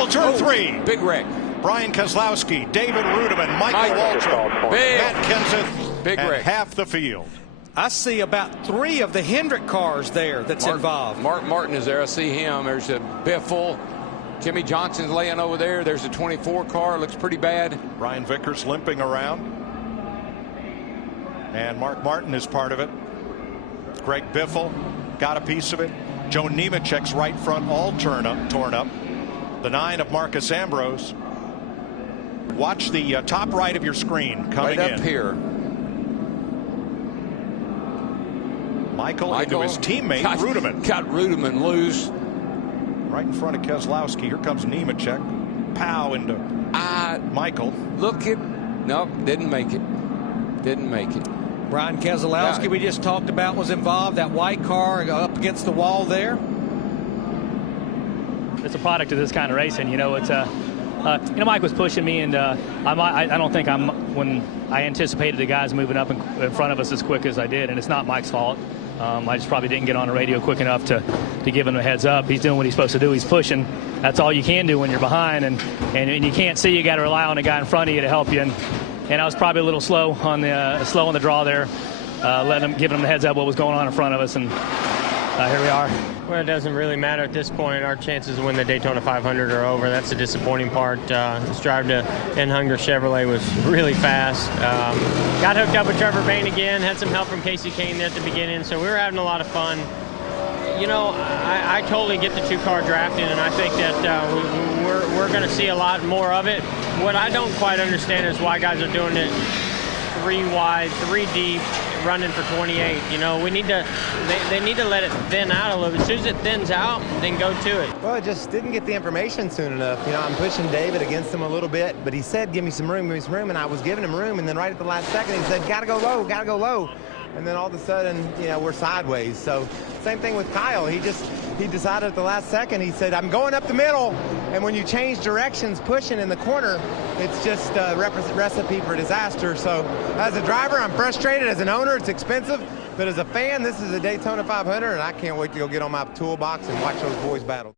Michael, turn 3. Big wreck. Brian Kozlowski, David Rudeman, Michael Waltrip, Matt Kenseth, Big and wreck. half the field. I see about 3 of the Hendrick cars there that's involved. Mark Martin is there. I see him. There's a Biffle. Jimmie Johnson's laying over there. There's a 24 car. Looks pretty bad. Ryan Vickers limping around. And Mark Martin is part of it. Greg Biffle got a piece of it. Joe Nemechek's right front all torn up. The 9 of Marcus Ambrose. Watch the top right of your screen coming right up in. here. Michael into his teammate Rudeman. Got Rudeman loose. Right in front of Keselowski. Here comes Nemechek. Pow into Michael. Look at. Nope, didn't make it. Didn't make it. Brian Keselowski, we just talked about, was involved. That white car up against the wall there. It's a product of this kind of racing. You know, it's Mike was pushing me, and I don't think when I anticipated the guys moving up in front of us as quick as I did, and it's not Mike's fault. I just probably didn't get on the radio quick enough to give him a heads up. He's doing what he's supposed to do. He's pushing. That's all you can do when you're behind, and you can't see. You got to rely on the guy in front of you to help you. And I was probably a little slow on the draw there, giving him the heads up what was going on in front of us, and here we are. Well, it doesn't really matter at this point. Our chances to win the Daytona 500 are over. That's the disappointing part. This drive to Hunger Chevrolet was really fast. Got hooked up with Trevor Bayne again. Had some help from Casey Kane there at the beginning, so we were having a lot of fun. You know, I totally get the 2-car drafting, and I think that we're going to see a lot more of it. What I don't quite understand is why guys are doing it 3 wide, 3 deep, running for 28. You know, we need to. They need to let it thin out a little bit. As soon as it thins out, then go to it. Well, I just didn't get the information soon enough. You know, I'm pushing David against him a little bit, but he said, give me some room, and I was giving him room, and then right at the last second, he said, gotta go low, gotta go low. And then all of a sudden, you know, we're sideways. So same thing with Kyle. He decided at the last second, he said, I'm going up the middle. And when you change directions, pushing in the corner, it's just a recipe for disaster. So as a driver, I'm frustrated. As an owner, it's expensive. But as a fan, this is a Daytona 500, and I can't wait to go get on my toolbox and watch those boys battle.